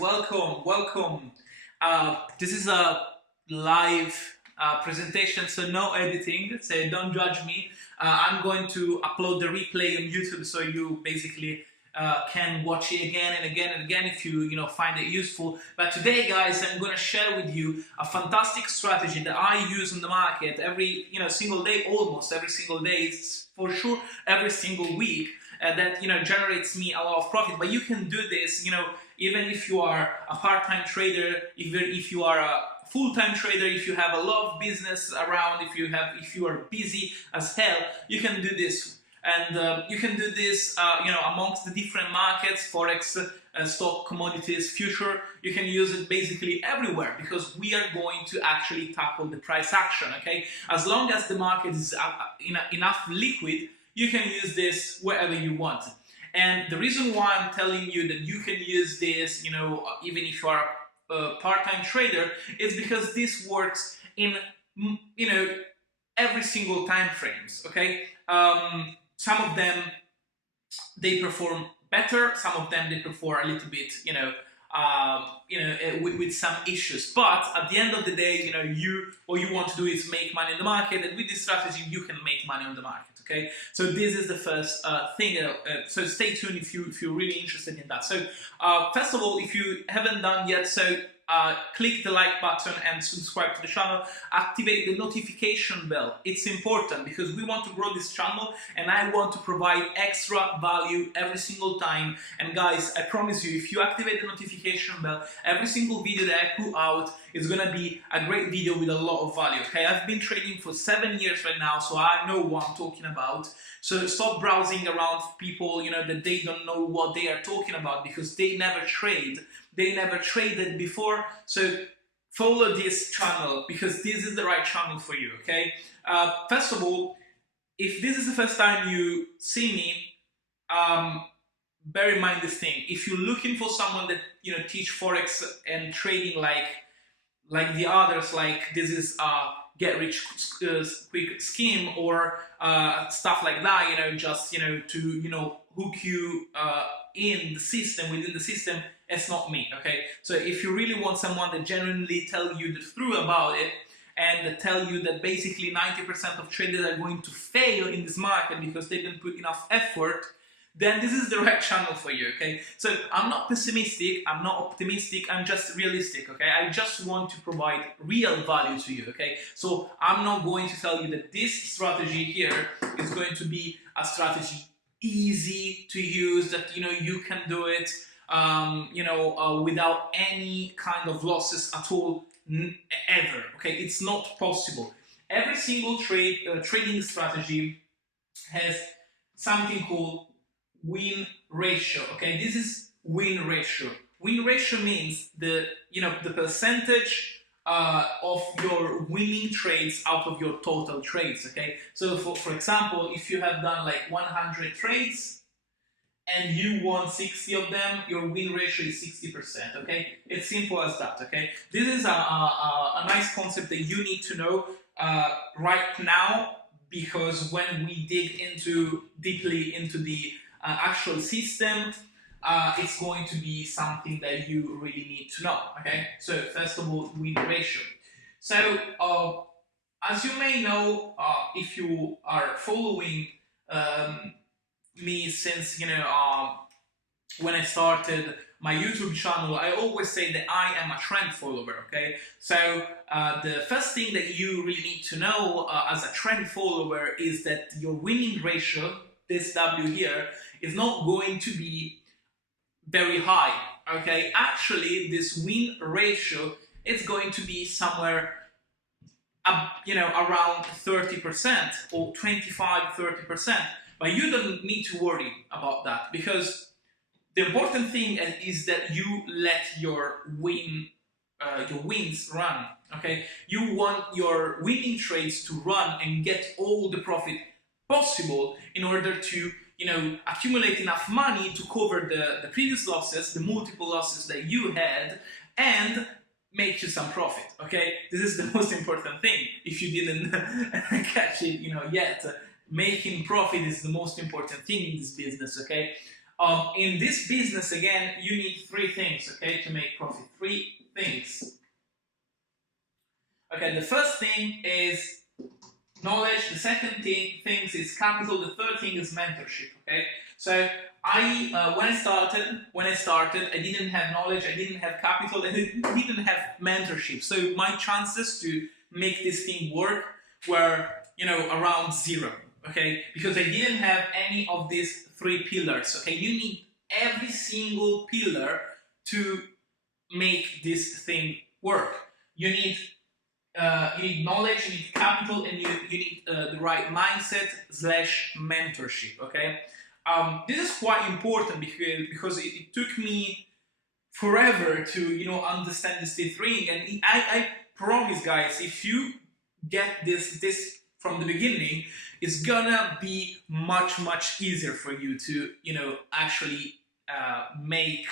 Welcome. This is a live presentation, so no editing, so don't judge me. I'm going to upload the replay on YouTube, so you basically can watch it again and again and again if you find it useful. But today, guys, I'm going to share with you a fantastic strategy that I use in the market every single day, almost every single day. It's for sure every single week. That generates me a lot of profit. But you can do this, even if you are a part-time trader, even if you are a full-time trader, if you have a lot of business around, if you are busy as hell, you can do this. And you can do this, amongst the different markets, forex, stock, commodities, future. You can use it basically everywhere because we are going to actually tackle the price action. Okay, as long as the market is enough liquid, you can use this wherever you want. And the reason why I'm telling you that you can use this, even if you are a part-time trader, is because this works in, every single time frames. Okay, some of them they perform better, some of them they perform a little bit, with some issues. But at the end of the day, all you want to do is make money in the market, and with this strategy, you can make money on the market. Okay, so this is the first thing. So stay tuned if you're really interested in that. So first of all, if you haven't done yet, click the like button and subscribe to the channel. Activate the notification bell. It's important because we want to grow this channel and I want to provide extra value every single time. And guys, I promise you, if you activate the notification bell, every single video that I put out is gonna be a great video with a lot of value. Okay, I've been trading for 7 years right now, so I know what I'm talking about. So stop browsing around people, that they don't know what they are talking about because they never trade. They never traded before. So follow this channel because this is the right channel for you. Okay. First of all, if this is the first time you see me, bear in mind this thing. If you're looking for someone that teach forex and trading like the others, like this is a get rich quick scheme or stuff like that, just to hook you in the system, within the system, it's not me. Okay, so if you really want someone that genuinely tell you the truth about it and tell you that basically 90% of traders are going to fail in this market because they didn't put enough effort, then this is the right channel for you. Okay, so I'm not pessimistic, I'm not optimistic, I'm just realistic. Okay, I just want to provide real value to you. Okay, so I'm not going to tell you that this strategy here is going to be a strategy easy to use, that you can do it without any kind of losses at all, ever. Okay, it's not possible. Every single trading strategy has something called win ratio. Okay, this is win ratio. Win ratio means the percentage of your winning trades out of your total trades. Okay, so for example, if you have done like 100 trades and you won 60 of them, your win ratio is 60%. Okay, it's simple as that. Okay, this is a nice concept that you need to know right now, because when we dig deeply into the actual system, it's going to be something that you really need to know. Okay, so first of all, win ratio. So as you may know, if you are following me since when I started my YouTube channel, I always say that I am a trend follower. Okay, so the first thing that you really need to know as a trend follower is that your winning ratio, this W here, is not going to be very high. Okay, actually this win ratio is going to be somewhere around 30% or 25-30%, but you don't need to worry about that, because the important thing is that you let your wins run. Okay, you want your winning trades to run and get all the profit possible in order to accumulate enough money to cover the previous losses, the multiple losses that you had, and make you some profit. Okay, this is the most important thing. If you didn't catch it yet, making profit is the most important thing in this business. Okay, In this business, again, you need three things, okay, to make profit. Three things. Okay, the first thing is knowledge. The second thing is capital. The third thing is mentorship. Okay, so when I started, I didn't have knowledge, I didn't have capital, and I didn't have mentorship. So my chances to make this thing work were, around zero. Okay, because I didn't have any of these three pillars. Okay, you need every single pillar to make this thing work. You need knowledge, you need capital, and you need the right mindset / mentorship. Okay, this is quite important because it took me forever to understand this thing, and I promise, guys, if you get this from the beginning, it's gonna be much easier for you to actually make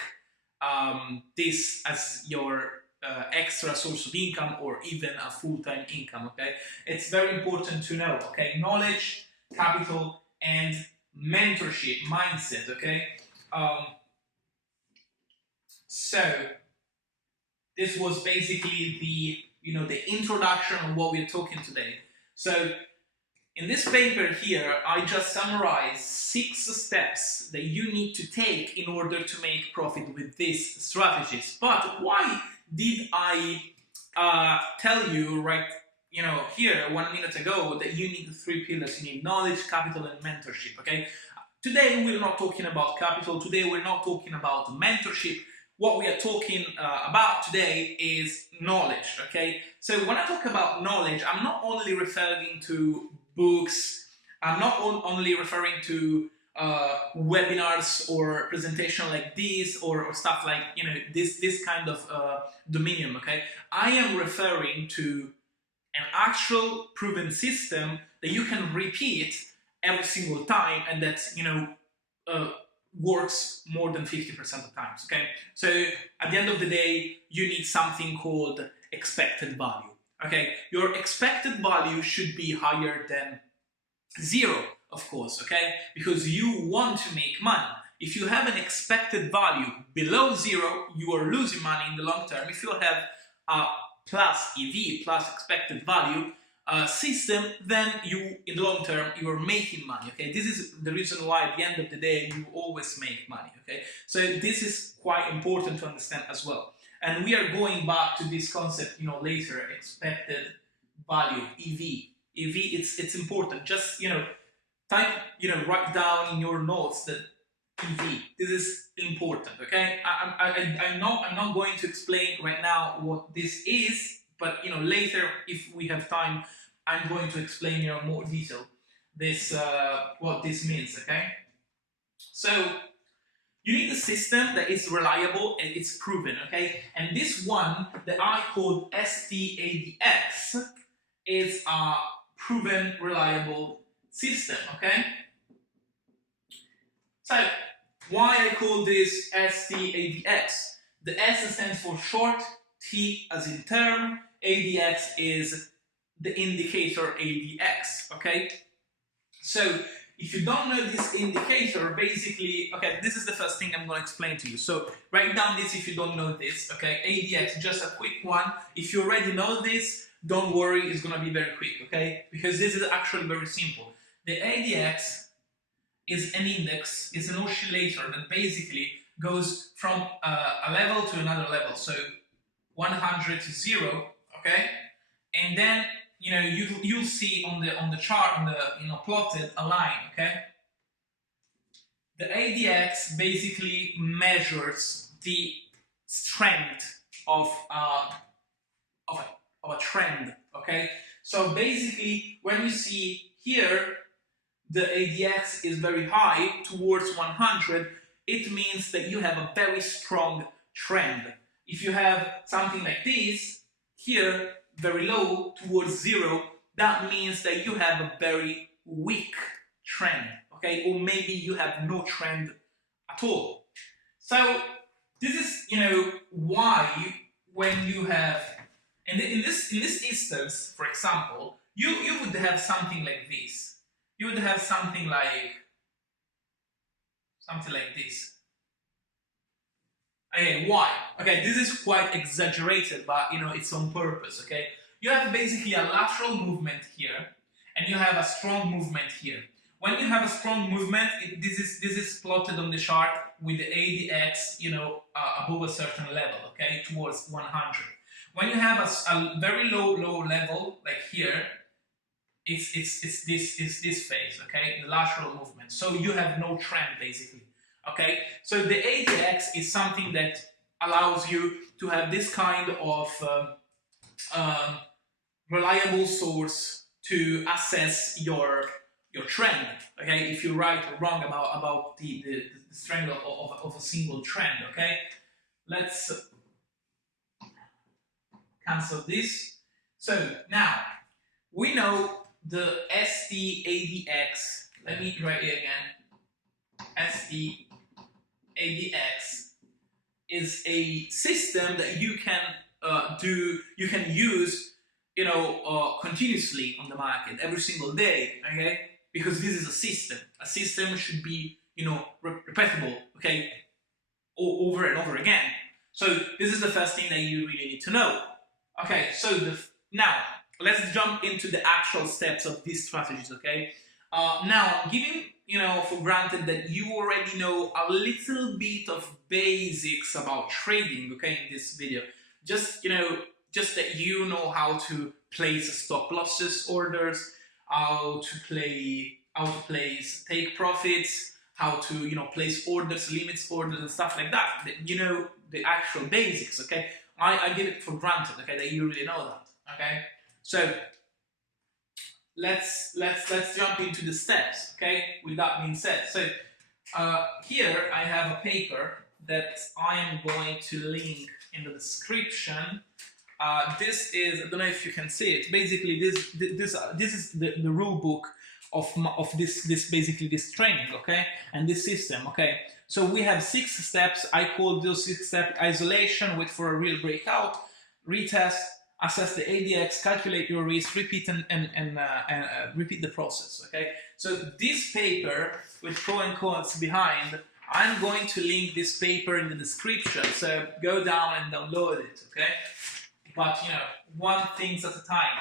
this as your extra source of income, or even a full-time income. Okay, it's very important to know. Okay, knowledge, capital, and mentorship, mindset. Okay, so this was basically the the introduction of what we're talking today. So in this paper here, I just summarized 6 steps that you need to take in order to make profit with these strategies. But why did I tell you here 1 minute ago that you need the 3 pillars? You need knowledge, capital, and mentorship. Okay. Today we're not talking about capital. Today we're not talking about mentorship. What we are talking about today is knowledge. Okay. So when I talk about knowledge, I'm not only referring to books. I'm not only referring to webinars or presentation like this, or stuff like this kind of dominion. Okay, I am referring to an actual proven system that you can repeat every single time, and that works more than 50% of times. Okay, so at the end of the day, you need something called expected value. Okay, your expected value should be higher than 0, of course, okay? Because you want to make money. If you have an expected value below 0, you are losing money in the long term. If you have a plus EV, plus expected value system, then in the long term, you are making money, okay? This is the reason why at the end of the day, you always make money, okay? So this is quite important to understand as well. And we are going back to this concept, later, expected value, EV. EV, it's important. Just, type, write down in your notes that EV, this is important, okay? I'm not going to explain right now what this is, but, later, if we have time, I'm going to explain in more detail this, what this means, okay? So, you need a system that is reliable and it's proven, okay? And this one that I called STADX is a proven, reliable system, okay? So, why I call this STADX? The S stands for short, T as in term, ADX is the indicator ADX, okay? So, if you don't know this indicator, basically, okay, this is the first thing I'm going to explain to you. So, write down this if you don't know this, okay? ADX, just a quick one. If you already know this, don't worry, it's going to be very quick, okay? Because this is actually very simple. The ADX is an index, is an oscillator that basically goes from a level to another level. So, 100 to 0, okay? And then you'll see on the chart, plotted a line, okay? The ADX basically measures the strength of a trend, okay? So basically, when you see here the ADX is very high towards 100, it means that you have a very strong trend. If you have something like this here, very low towards 0, that means that you have a very weak trend, okay? Or maybe you have no trend at all. So this is, why when you have, and in this instance, for example, you would have something like this. You would have something like something like this. Okay, why? Okay, this is quite exaggerated, but you know, it's on purpose, okay? You have basically a lateral movement here, and you have a strong movement here. When you have a strong movement, this is plotted on the chart with the ADX, you know, above a certain level, okay, towards 100. When you have a very low level, like here, it's this phase, okay, the lateral movement. So you have no trend, basically. Okay, so the ADX is something that allows you to have this kind of reliable source to assess your trend. Okay, if you're right or wrong about the strength of a single trend. Okay, let's cancel this. So now we know the STADX. Let me write it again. STADX is a system that you can use, you know, continuously on the market every single day, okay? Because this is a system. A system should be, you know, repeatable, okay, over and over again. So this is the first thing that you really need to know. Okay, so now let's jump into the actual steps of these strategies, okay? Now, I'm giving, you know, for granted that you already know a little bit of basics about trading, okay, in this video. Just, you know, just that you know how to place stop losses orders, how to place take profits, how to, you know, place orders, limits orders, and stuff like that. You know the actual basics, okay? I give it for granted, okay, that you really know that, okay? So let's jump into the steps, okay? With that being said, so here I have a paper that I am going to link in the description. This is, I don't know if you can see it. Basically, this is the rule book of this basically this training, okay, and this system, okay. So we have 6 steps. I call those 6 steps: isolation, wait for a real breakout, retest, assess the ADX, calculate your risk, repeat and repeat the process, okay. So this paper with pro and cons behind, I'm going to link this paper in the description. So go down and download it, okay. But you know, one thing at a time.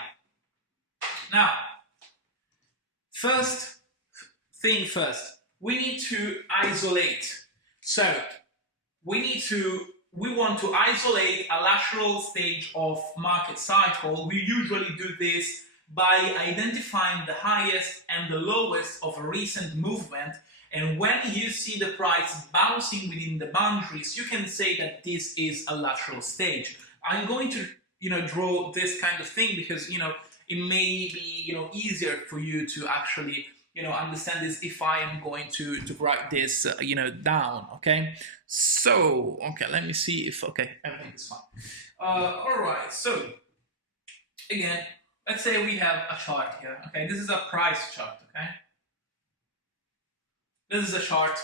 Now, first thing first, we need to isolate. So we want to isolate a lateral stage of market cycle. We usually do this by identifying the highest and the lowest of a recent movement. And when you see the price bouncing within the boundaries, you can say that this is a lateral stage. I'm going to, you know, draw this kind of thing because, you know, it may be, you know, easier for you to actually, you know, understand this if I am going to write this, you know, down, okay? So, okay, let me see if, okay, everything is fine. All right, so, again, let's say we have a chart here, okay? This is a price chart, okay? This is a chart.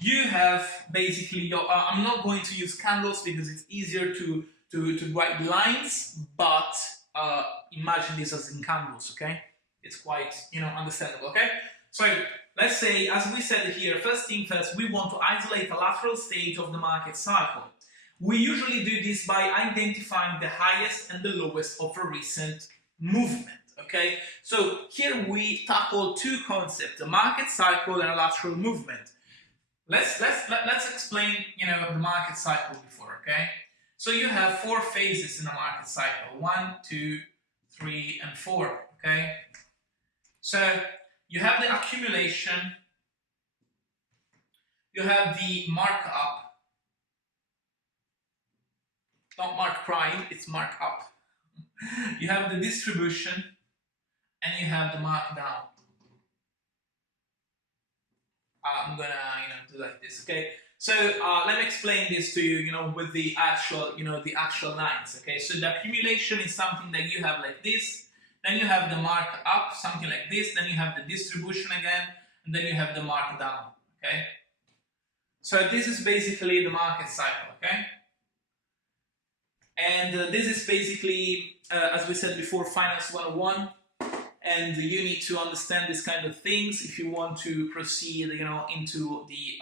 You have basically your, I'm not going to use candles because it's easier to write lines, but imagine this as in candles, okay? It's quite, you know, understandable, okay? So let's say, as we said here, first thing first, we want to isolate a lateral stage of the market cycle. We usually do this by identifying the highest and the lowest of a recent movement, okay? So here we tackle 2 concepts, the market cycle and a lateral movement. Let's explain, you know, the market cycle before, okay? So you have 4 phases in a market cycle, 1, 2, 3, and 4, okay? So you have the accumulation, you have the markup, not mark prime, it's markup. You have the distribution, and you have the markdown. I'm gonna, you know, do like this, okay? So let me explain this to you, you know, with the actual, you know, the actual lines, okay? So the accumulation is something that you have like this, then you have the markup, something like this, then you have the distribution again, and then you have the markdown, okay? So this is basically the market cycle, okay? And this is basically, as we said before, Finance 101. and you need to understand this kind of things if you want to proceed, into the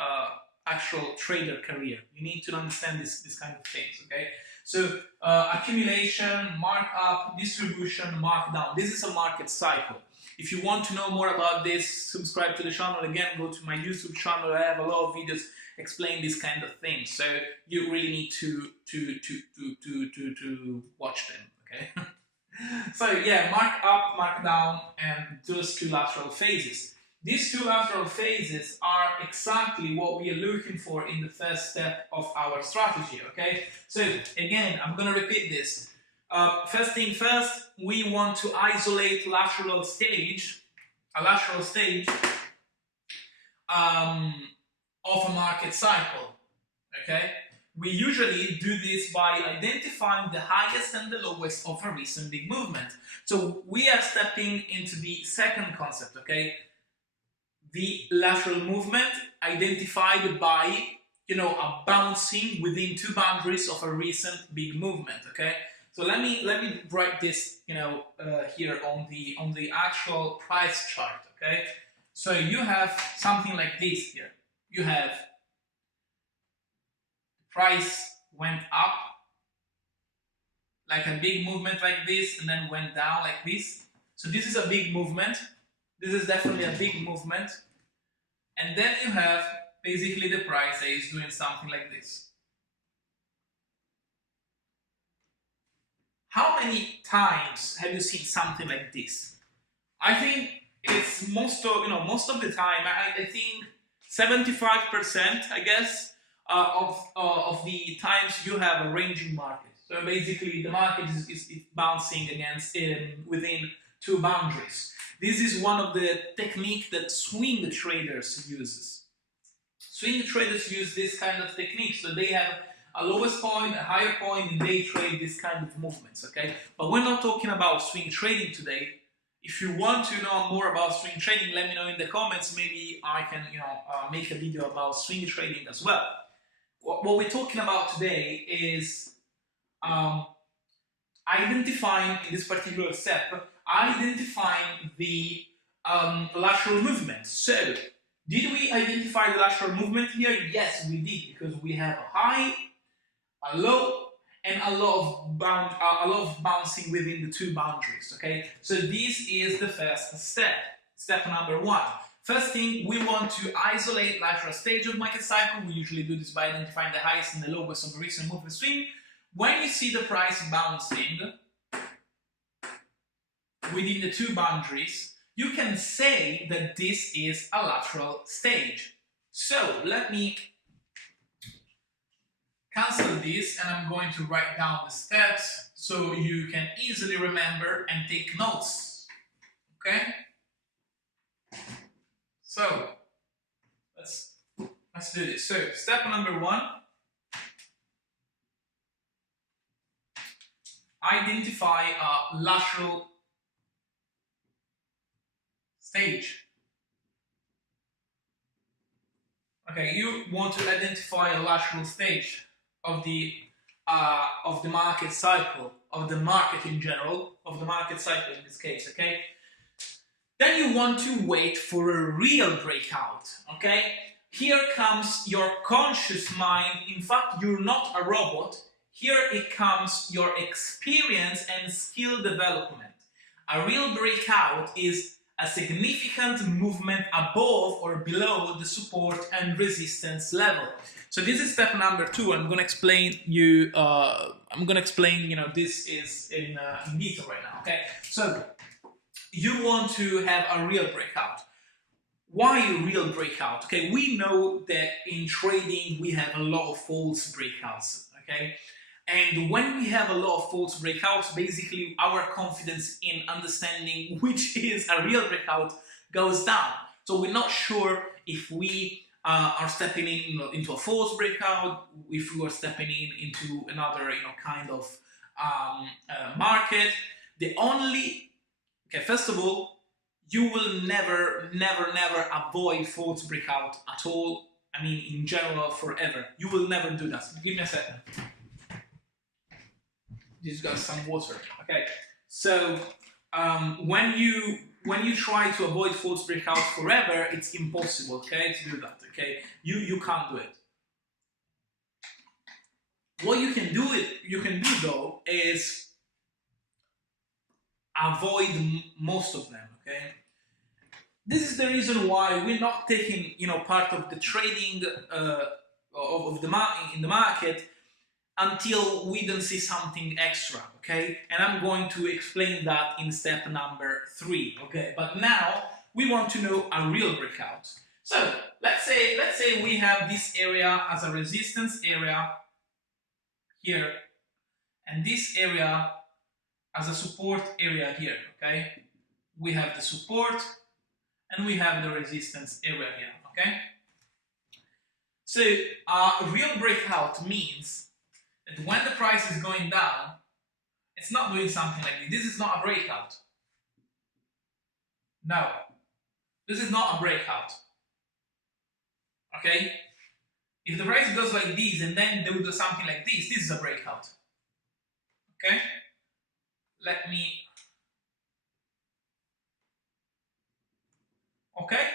actual trader career. You need to understand this kind of things, okay? So accumulation, markup, distribution, markdown. This is a market cycle. If you want to know more about this, subscribe to the channel. Again, go to my YouTube channel. I have a lot of videos explain this kind of thing. So you really need to watch them, okay? So yeah, mark up, mark down, and those two lateral phases. These two lateral phases are exactly what we are looking for in the first step of our strategy, okay? So again, I'm gonna repeat this. First thing first, we want to isolate a lateral stage of a market cycle, okay? We usually do this by identifying the highest and the lowest of a recent big movement. So we are stepping into the second concept, okay? The lateral movement identified by, a bouncing within two boundaries of a recent big movement, okay? So let me write this, here on the actual price chart, okay? So you have something like this here. You have price went up, like a big movement like this, and then went down like this. So this is a big movement. This is definitely a big movement. And then you have basically the price that is doing something like this. How many times have you seen something like this? I think it's most of the time. I think 75%, I guess, of the times you have a ranging market. So basically, the market is bouncing within two boundaries. This is one of the techniques that swing traders uses. Swing traders use this kind of technique, so they have a lowest point, a higher point, and they trade this kind of movements, okay? But we're not talking about swing trading today. If you want to know more about swing trading, let me know in the comments. Maybe I can, make a video about swing trading as well. What we're talking about today is identifying, in this particular step, identifying the lateral movement. So, did we identify the lateral movement here? Yes, we did, because we have a high, a low, and a lot of bouncing within the two boundaries, okay? So this is the first step, step number one. First thing, we want to isolate lateral stage of market cycle. We usually do this by identifying the highest and the lowest of the recent movement swing. When you see the price bouncing within the two boundaries, you can say that this is a lateral stage. So let me cancel this, and I'm going to write down the steps so you can easily remember and take notes, okay? So let's do this. So step number one, identify a lateral stage. Okay, you want to identify a lateral stage of the market cycle, of the market in general, of the market cycle in this case, okay? Then you want to wait for a real breakout, okay? Here comes your conscious mind. In fact, you're not a robot. Here it comes your experience and skill development. A real breakout is a significant movement above or below the support and resistance level. So this is step number two. I'm gonna explain this is in detail right now. Okay, so you want to have a real breakout. Why a real breakout? Okay, we know that in trading we have a lot of false breakouts. Okay. And when we have a lot of false breakouts, basically our confidence in understanding which is a real breakout goes down. So we're not sure if we are stepping into a false breakout, if we are stepping into another kind of market. First of all, you will never avoid false breakout at all. I mean, in general, forever. You will never do that. Give me a second. Just got some water. Okay, so when you when you try to avoid false breakout forever, it's impossible, okay, to do that, okay? You can't do it. What you can do though is avoid most of them, okay? This is the reason why we're not taking, part of the trading in the market until we don't see something extra, okay? And I'm going to explain that in step number 3, okay? But now we want to know a real breakout. So let's say we have this area as a resistance area here, and this area as a support area here, okay? We have the support and we have the resistance area here, okay? So a real breakout means that when the price is going down, it's not doing something like this. This is not a breakout. No, this is not a breakout, okay? If the price goes like this and then they will do something like this is a breakout, okay? Let me, okay?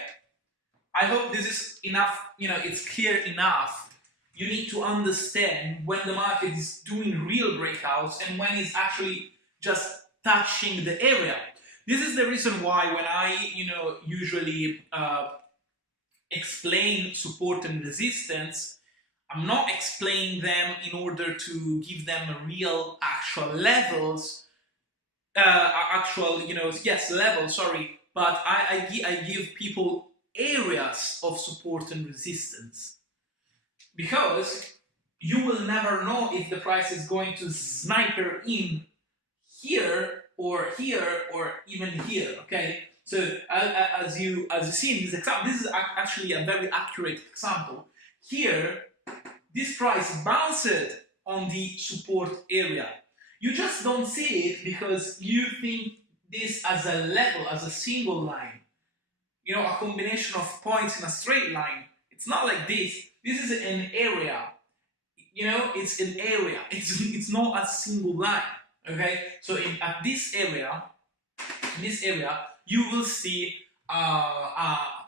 I hope this is enough, it's clear enough. You need to understand when the market is doing real breakouts and when it's actually just touching the area. This is the reason why when I, usually explain support and resistance, I'm not explaining them in order to give them real actual levels, levels, sorry, but I give people areas of support and resistance, because you will never know if the price is going to sniper in here or even here, okay? So as you see in this example, this is actually a very accurate example. Here, this price bounced on the support area. You just don't see it because you think this as a level, as a single line. A combination of points in a straight line. It's not like this. This is an area. It's an area. It's not a single line. Okay? So at this area, you will see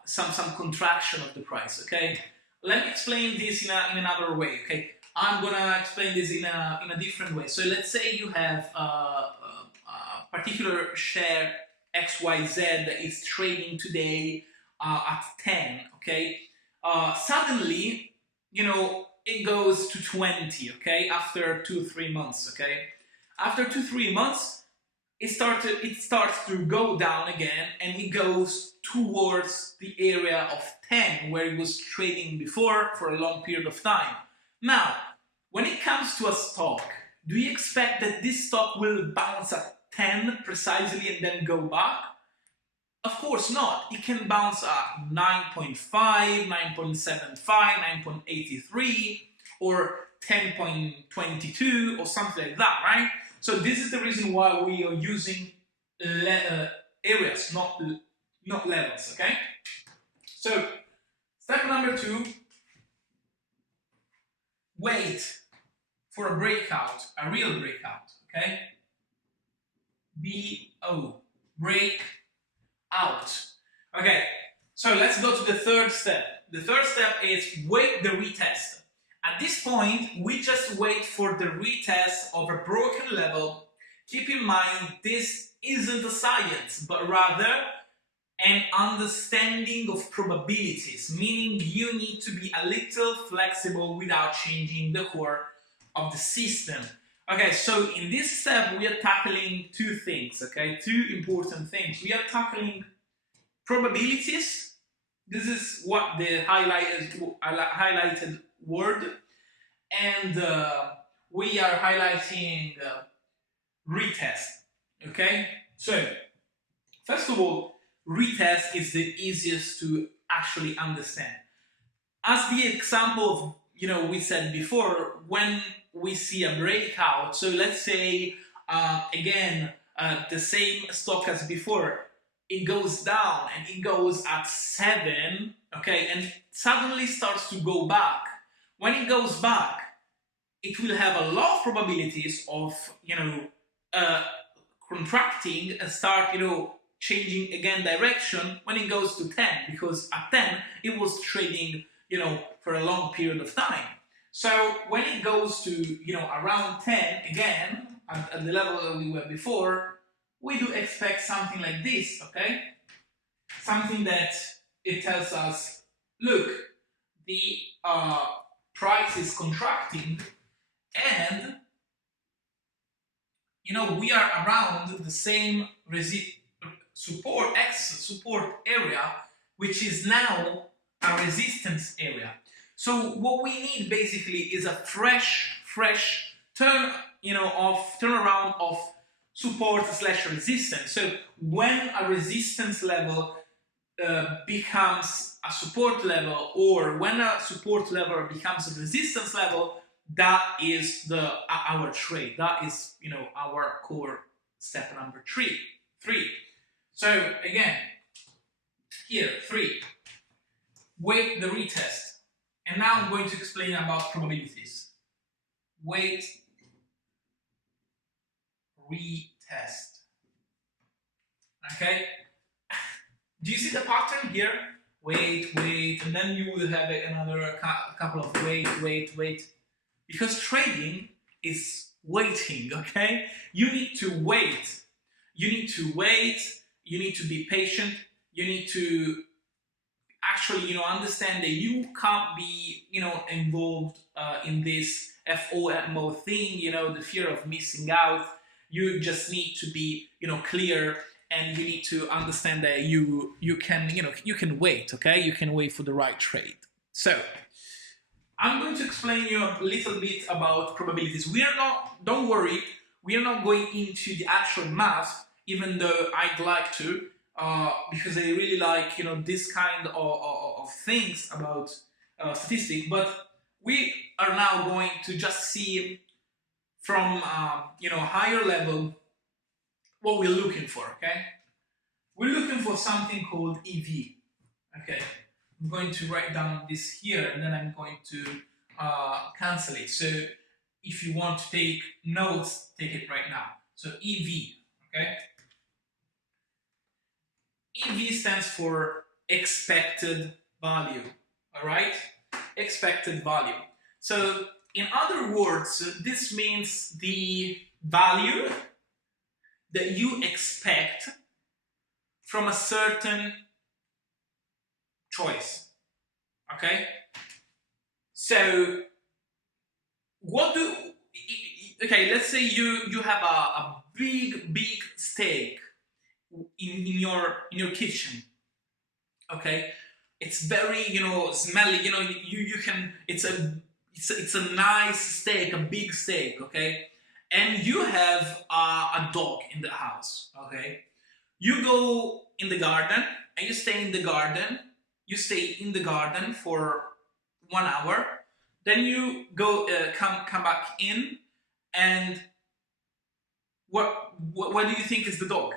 some contraction of the price. Okay? Let me explain this in another way. Okay? I'm gonna explain this in a different way. So let's say you have a particular share XYZ that is trading today at 10. Okay? Suddenly, it goes to 20. Okay? After 2-3 months. Okay? After 2-3 months, it starts to go down again, and it goes towards the area of 10 where it was trading before for a long period of time. Now, when it comes to a stock, do you expect that this stock will bounce at 10 precisely and then go back? Of course not. It can bounce at 9.5, 9.75, 9.83, or 10.22 or something like that, right? So this is the reason why we are using areas, not levels, okay? So step number 2, wait for a breakout, a real breakout, okay? B-O, break out. Okay, so let's go to the third step. The third step is wait the retest. At this point, we just wait for the retest of a broken level. Keep in mind, this isn't a science, but rather an understanding of probabilities, meaning you need to be a little flexible without changing the core of the system. Okay, so in this step, we are tackling 2 things, okay? 2 important things. We are tackling probabilities. This is what the highlighted word. And we are highlighting retest, okay? So, first of all, retest is the easiest to actually understand. As the example of, we said before, when we see a breakout, so let's say, again, the same stock as before, it goes down and it goes at 7, okay, and suddenly starts to go back. When it goes back, it will have a lot of probabilities of, contracting and start, changing again direction when it goes to 10, because at 10 it was trading, you know, for a long period of time. So when it goes to, you know, around 10 again, at the level that we were before, we do expect something like this, okay? Something that it tells us, look, the price is contracting, and you know, we are around the same support area, which is now a resistance area. So what we need basically is a fresh turnaround of support / resistance. So when a resistance level becomes a support level, or when a support level becomes a resistance level, that is our trade. That is, you know, our core step number three. So again, here 3, wait the retest. And now I'm going to explain about probabilities. Wait, retest. Okay? Do you see the pattern here? Wait, and then you will have another couple of wait. Because trading is waiting, okay? You need to wait. You need to be patient. You need to actually, you know, understand that you can't be, you know, involved in this FOMO thing, you know, the fear of missing out. You just need to be, you know, clear, and you need to understand that you can wait, okay? You can wait for the right trade. So I'm going to explain you a little bit about probabilities. Don't worry, we are not going into the actual math, even though I'd like to, because I really like, you know, this kind of things about statistics. But we are now going to just see from you know, higher level what we're looking for. Okay, we're looking for something called EV. Okay. I'm going to write down this here, and then I'm going to cancel it. So if you want to take notes, take it right now. So EV, okay? EV stands for expected value, all right? Expected value. So in other words, this means the value that you expect from a certain choice, okay? So let's say you have a big steak in your kitchen, okay? It's very, you know, smelly, you know, you can, it's a nice steak, a big steak, okay? And you have a dog in the house, okay? You go in the garden and you stay in the garden. You stay in the garden for 1 hour, then you go come back in, and what do you think is the dog?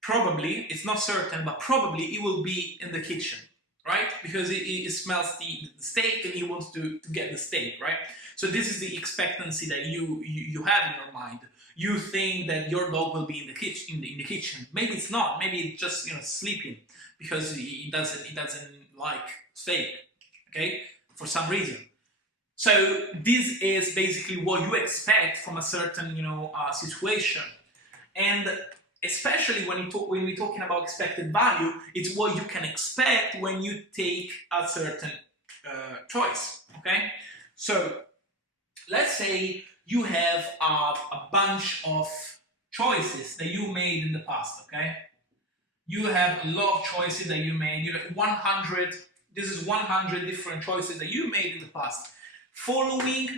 Probably, it's not certain, but probably it will be in the kitchen, right? Because it smells the steak and he wants to get the steak, right? So this is the expectancy that you have in your mind. You think that your dog will be in the kitchen. Maybe it's not. Maybe it's just, you know, sleeping, because it doesn't like steak, okay, for some reason. So this is basically what you expect from a certain, you know, situation, and especially when we're talking about expected value, it's what you can expect when you take a certain choice, okay? So let's say you have a bunch of choices that you made in the past, okay? You have a lot of choices that you made. You have 100. This is 100 different choices that you made in the past, following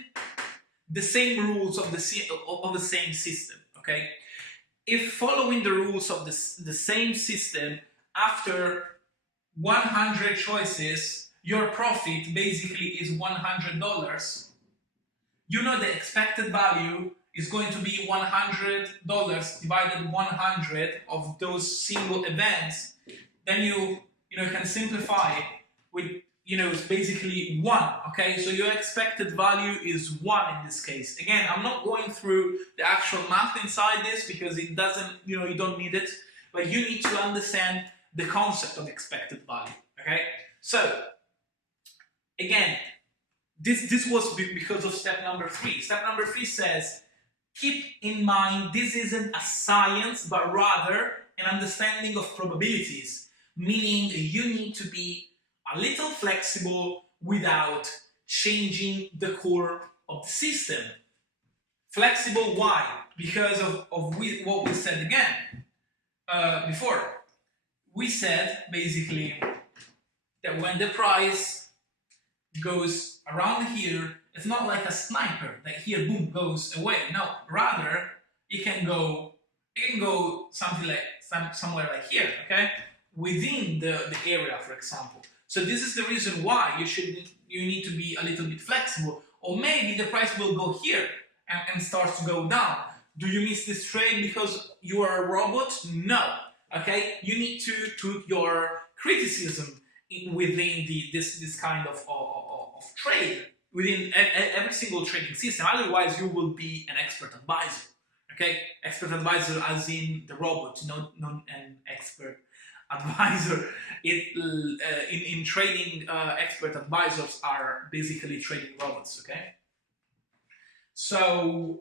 the same rules of the same system. Okay, if following the rules of the same system, after 100 choices, your profit basically is $100. You know the expected value is going to be $100 divided 100 of those single events. Then you can simplify it with, it's basically 1, okay? So your expected value is 1 in this case. Again, I'm not going through the actual math inside this because it doesn't, you don't need it. but you need to understand the concept of expected value, okay? So, again, this was because of step number 3. Step number 3 says, keep in mind this isn't a science, but rather an understanding of probabilities, meaning you need to be a little flexible without changing the core of the system. Flexible, why? Because of what we said again before. We said basically that when the price goes around here, it's not like a sniper that here boom goes away. No, rather it can go something like somewhere like here, okay, within the area, for example. So this is the reason why you need to be a little bit flexible, or maybe the price will go here and starts to go down. Do you miss this trade because you are a robot? No. Okay, you need to put your criticism within this kind of trade, within every single trading system. Otherwise, you will be an expert advisor. Okay, expert advisor as in the robot, not an expert advisor. In trading, expert advisors are basically trading robots. Okay. So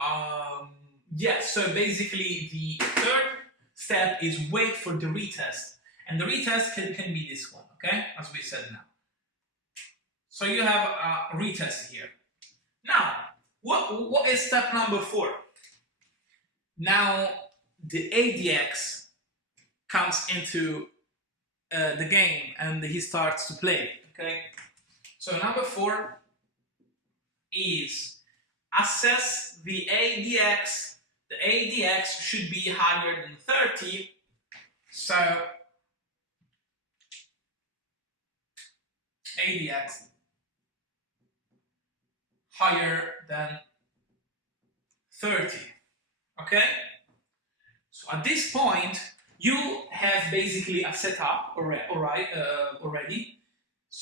yeah, so basically the third step is wait for the retest, and the retest can be this one, okay, as we said now. So you have a retest here. Now, what is step number 4? Now the ADX comes into the game and he starts to play, okay. So number 4 is assess the ADX. The ADX should be higher than 30. So ADX higher than 30. Okay? So at this point, you have basically a setup already.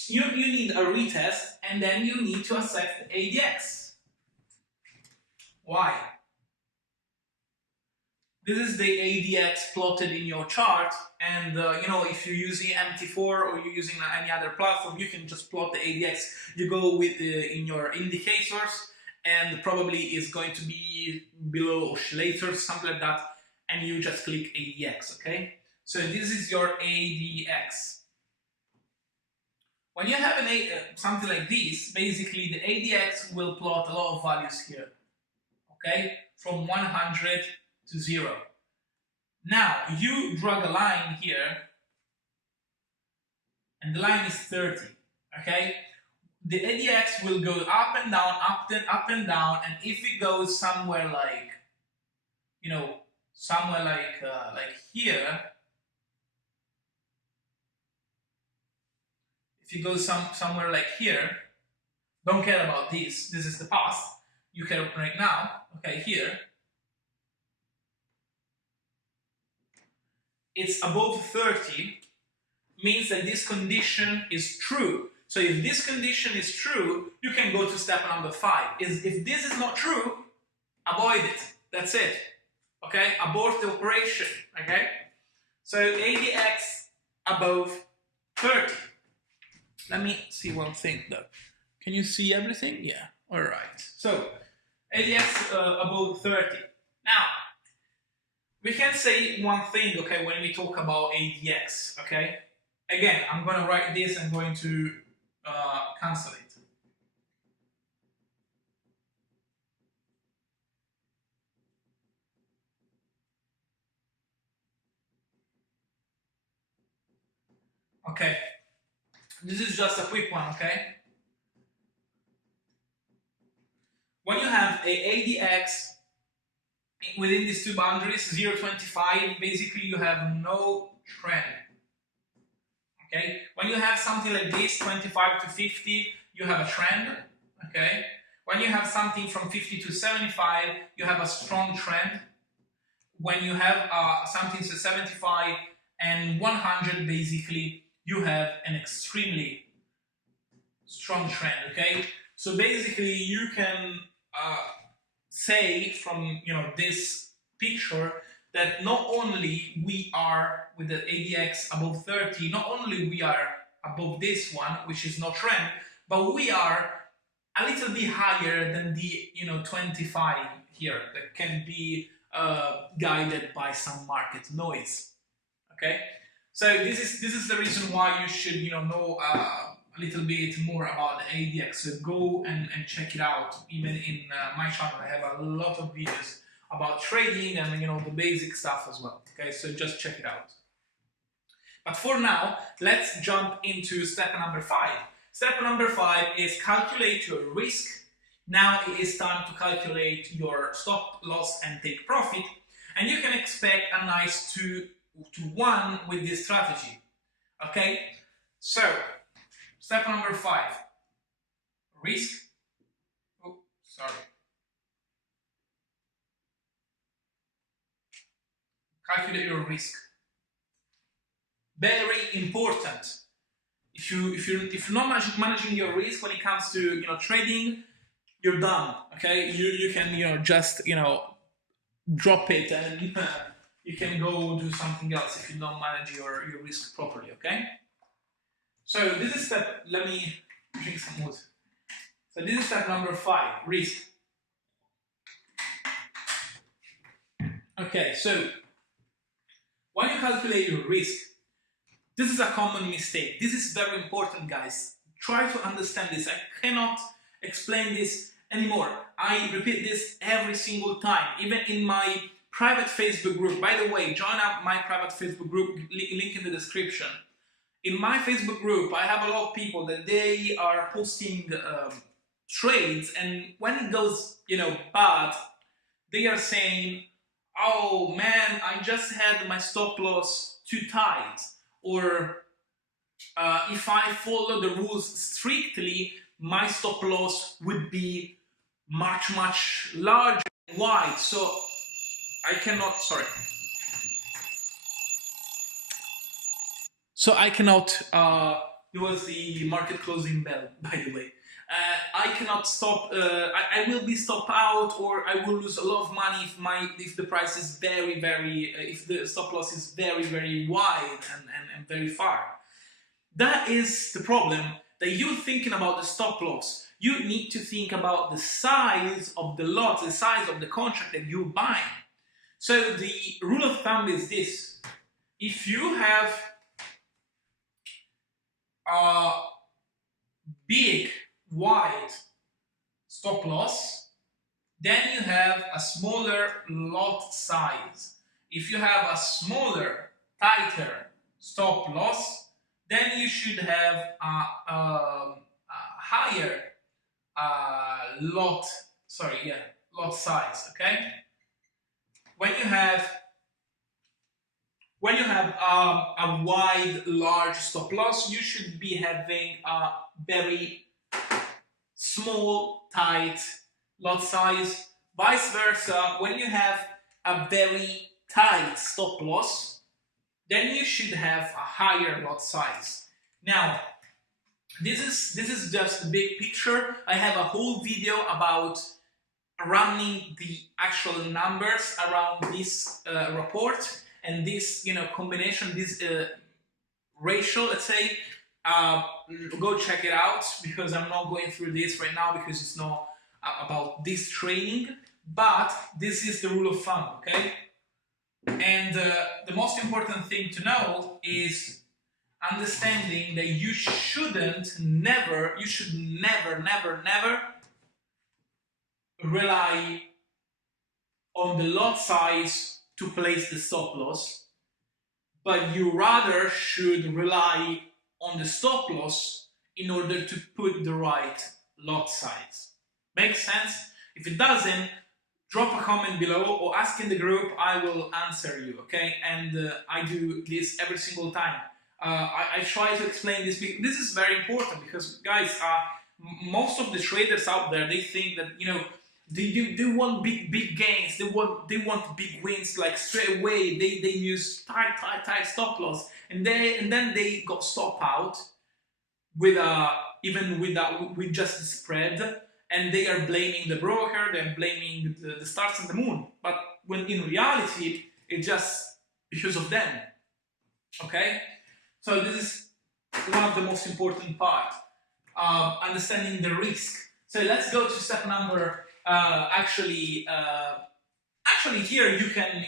You need a retest, and then you need to assess the ADX. Why? This is the ADX plotted in your chart, and you know, if you're using MT4 or you're using any other platform, you can just plot the ADX. You go with in your indicators, and probably is going to be below oscillators, something like that, and you just click ADX. Okay, so this is your ADX. When you have something like this, basically the ADX will plot a lot of values here. Okay, from 100 to 0. Now you drag a line here, and the line is 30. Okay, the ADX will go up and down, up and down, and if it goes somewhere like, you know, somewhere like here, if you go somewhere like here, don't care about this. This is the past. You care right now. Okay, here. It's above 30, means that this condition is true. So if this condition is true, you can go to step number 5. If this is not true, avoid it. That's it. Okay? Abort the operation. Okay? So ADX above 30. Let me see one thing though. Can you see everything? Yeah. Alright. So ADX above 30. Now, we can say one thing, okay, when we talk about ADX, okay? Again, I'm going to write this, I'm going to cancel it. Okay, this is just a quick one, okay? When you have a ADX within these two boundaries, 0.25, basically you have no trend. Okay? When you have something like this, 25 to 50, you have a trend. Okay? When you have something from 50 to 75, you have a strong trend. When you have something to 75 and 100, basically, you have an extremely strong trend. Okay? So basically, you can say from this picture that not only we are with the ADX above 30, not only we are above this one, which is no trend, but we are a little bit higher than the 25 here that can be guided by some market noise. Okay, so this is the reason why you should know a little bit more about the ADX. So go and check it out. Even in my channel, I have a lot of videos about trading and the basic stuff as well. Okay, so just check it out. But for now, let's jump into step number 5. Step number 5 is calculate your risk. Now it is time to calculate your stop loss and take profit, and you can expect a nice 2 to 1 with this strategy. Okay, so step number 5, risk. Oh, sorry. Calculate your risk. Very important. If you're not managing your risk when it comes to trading, you're done. Okay, you can just drop it and you can go do something else if you don't manage your risk properly. Okay. So this is step. Let me drink some water. So this is step number 5, risk. Okay, so when you calculate your risk, this is a common mistake. This is very important, guys. Try to understand this. I cannot explain this anymore. I repeat this every single time, even in my private Facebook group. By the way, join up my private Facebook group, link in the description. In my Facebook group, I have a lot of people that they are posting trades, and when it goes, bad, they are saying, "Oh man, I just had my stop loss too tight," or if I follow the rules strictly, my stop loss would be much larger and wide. So I cannot. Sorry. So I cannot. It was the market closing bell, by the way. I cannot stop. I will be stopped out, or I will lose a lot of money if the price is very if the stop loss is very wide and very far. That is the problem. That you're thinking about the stop loss. You need to think about the size of the lot, the size of the contract that you're buying. So the rule of thumb is this: if you have a big wide stop loss, then you have a smaller lot size. If you have a smaller, tighter stop loss, then you should have a higher lot size. Okay. When you have a wide, large stop loss, you should be having a very small, tight lot size. Vice versa, when you have a very tight stop loss, then you should have a higher lot size. Now, this is just the big picture. I have a whole video about running the actual numbers around this report. And this, combination, this ratio, let's say, go check it out, because I'm not going through this right now because it's not about this training, but this is the rule of thumb, okay? And the most important thing to know is understanding that you should never rely on the lot size to place the stop loss, but you rather should rely on the stop loss in order to put the right lot size. Makes sense? If it doesn't, drop a comment below or ask in the group. I will answer you, okay? And I do this every single time. I try to explain this. This is very important because, guys, most of the traders out there, they think that, they want big gains. They want big wins like straight away. They use tight stop loss, and then they got stop out with with just the spread, and they are blaming the broker. They're blaming the stars and the moon. But when in reality, It's just because of them. Okay? So this is one of the most important part, understanding the risk. So let's go to step number, actually here you can,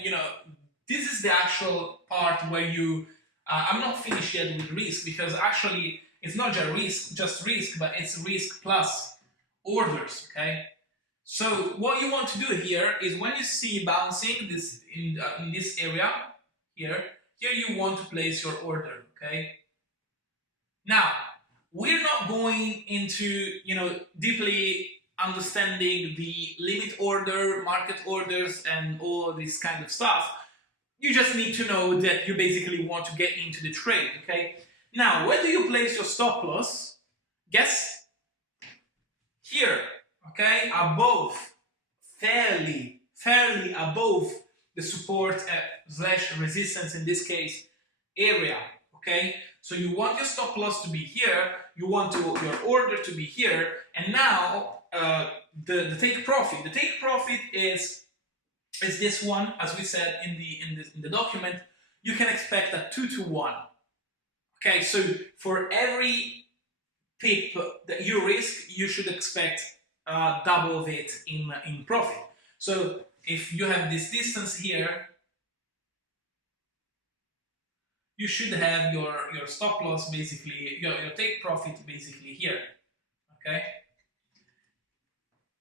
this is the actual part where you, I'm not finished yet with risk, because actually it's not just risk, but it's risk plus orders, okay? So what you want to do here is when you see bouncing this in this area here you want to place your order, okay? Now, we're not going into, deeply understanding the limit order, market orders, and all this kind of stuff. You just need to know that you basically want to get into the trade, okay? Now, where do you place your stop loss? Guess? Here, okay? Above, fairly above the support slash resistance, in this case, area, okay? So you want your stop loss to be here, you want your order to be here, and now the take profit. The take profit is this one, as we said in the document. You can expect a 2 to 1. Okay, so for every pip that you risk, you should expect double of it in profit. So if you have this distance here, you should have your stop loss basically, your take profit basically here, okay?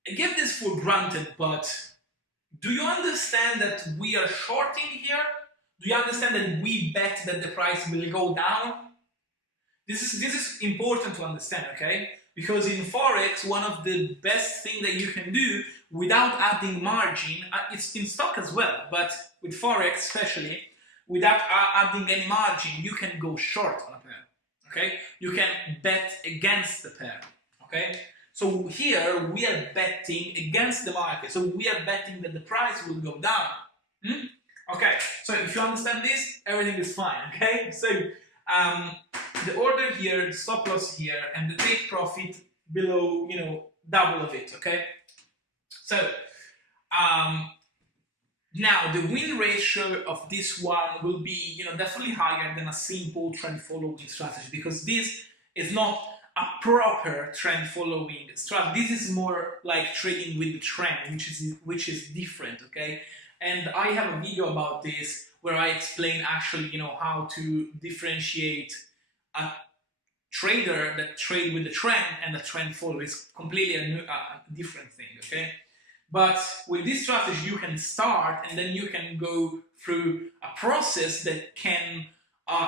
I give this for granted, but do you understand that we are shorting here? Do you understand that we bet that the price will go down? This is important to understand, okay? Because in forex, one of the best things that you can do without adding margin, it's in stock as well, but with forex especially, without adding any margin, you can go short on a pair, okay? You can bet against the pair, okay? So here we are betting against the market, so we are betting that the price will go down. Okay, so if you understand this, everything is fine, okay? So the order here, the stop loss here, and the take profit below, double of it, okay? So now the win ratio of this one will be, definitely higher than a simple trend following strategy, because this is not a proper trend following strategy. This is more like trading with the trend, which is different, okay? And I have a video about this where I explain actually, how to differentiate a trader that trade with the trend and a trend follower. Is completely a different thing, okay? But with this strategy, you can start and then you can go through a process that can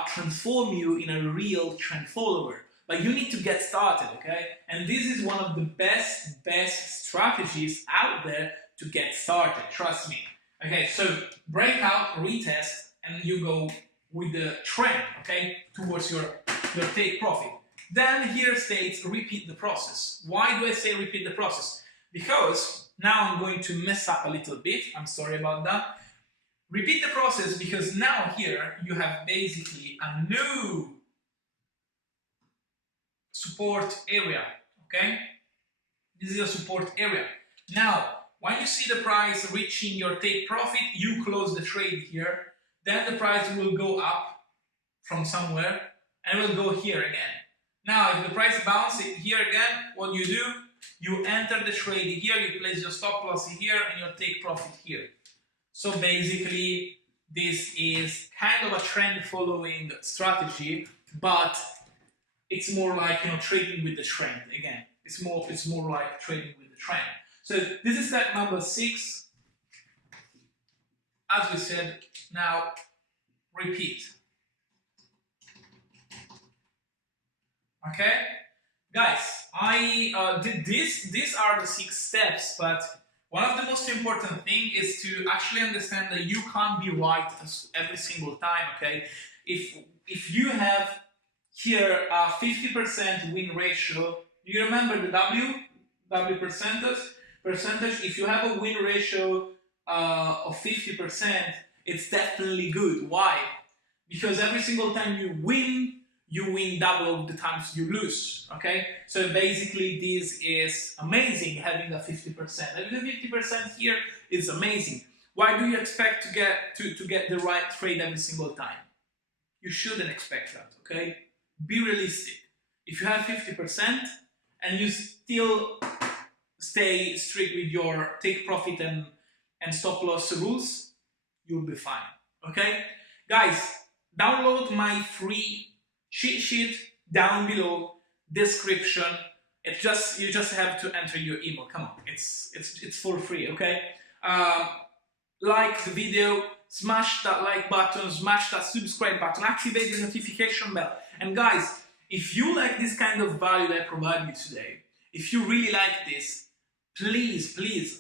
transform you in a real trend follower. But you need to get started, okay? And this is one of the best strategies out there to get started, trust me. Okay, so breakout, retest, and you go with the trend, okay, towards your take profit. Then here states repeat the process. Why do I say repeat the process? Because now I'm going to mess up a little bit. I'm sorry about that. Repeat the process because now here you have basically a new support area, okay? This is a support area. Now, when you see the price reaching your take profit, you close the trade here. Then the price will go up from somewhere and will go here again. Now, if the price bounces here again, what you do? You enter the trade here, you place your stop loss here and your take profit here. So basically, this is kind of a trend following strategy, but it's more like, trading with the trend again. It's more like trading with the trend. So this is step number 6. As we said, now repeat. Okay, guys, I did this. These are the 6 steps, but one of the most important thing is to actually understand that you can't be right every single time. Okay, if you have here a 50% win ratio, you remember the W percentage. If you have a win ratio of 50%, it's definitely good. Why? Because every single time you win double the times you lose, okay? So basically this is amazing, having a 50%. Having a 50% here is amazing. Why do you expect to get the right trade every single time? You shouldn't expect that, okay? Be realistic. If you have 50% and you still stay strict with your take profit and stop loss rules, you'll be fine, okay? Guys, download my free cheat sheet down below, description. You just have to enter your email. Come on, it's for free, okay? Like the video, smash that like button, smash that subscribe button, activate the notification bell. And guys, if you like this kind of value that I provide you today, if you really like this, please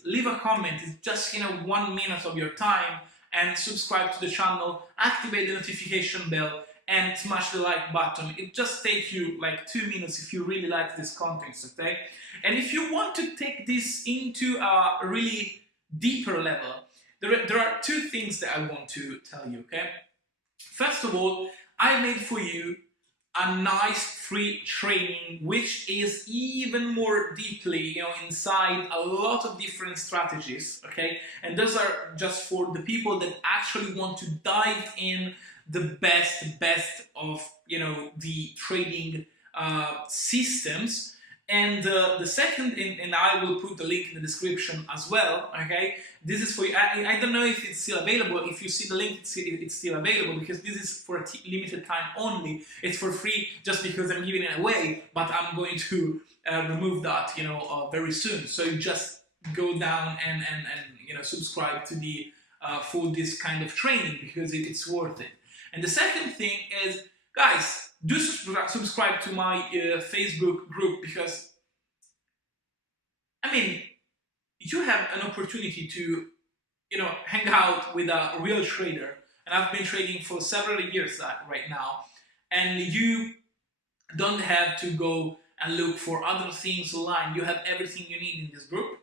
leave a comment. It's just 1 minute of your time, and subscribe to the channel, activate the notification bell, and smash the like button. It just takes you like 2 minutes if you really like this content, okay? And if you want to take this into a really deeper level, there are two things that I want to tell you, okay? First of all, I made for you a nice free training which is even more deeply inside a lot of different strategies, okay? And those are just for the people that actually want to dive in the best of the trading systems. And the second, and I will put the link in the description as well, okay? This is for you. I don't know if it's still available. If you see the link, it's still available, because this is for a limited time only. It's for free just because I'm giving it away, but I'm going to remove that, very soon. So you just go down and subscribe to the for this kind of training, because it's worth it. And the second thing is, guys, do subscribe to my Facebook group, because, I mean, you have an opportunity to, hang out with a real trader. And I've been trading for several years right now. And you don't have to go and look for other things online. You have everything you need in this group.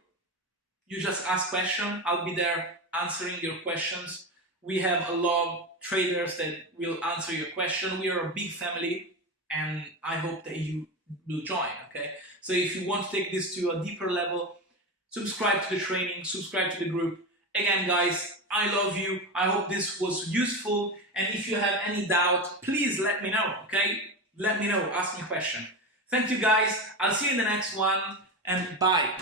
You just ask questions. I'll be there answering your questions. We have a lot of traders that will answer your question. We are a big family, and I hope that you will join, okay? So if you want to take this to a deeper level, subscribe to the training, subscribe to the group. Again, guys, I love you. I hope this was useful. And if you have any doubt, please let me know, okay? Let me know, ask me a question. Thank you, guys. I'll see you in the next one, and bye.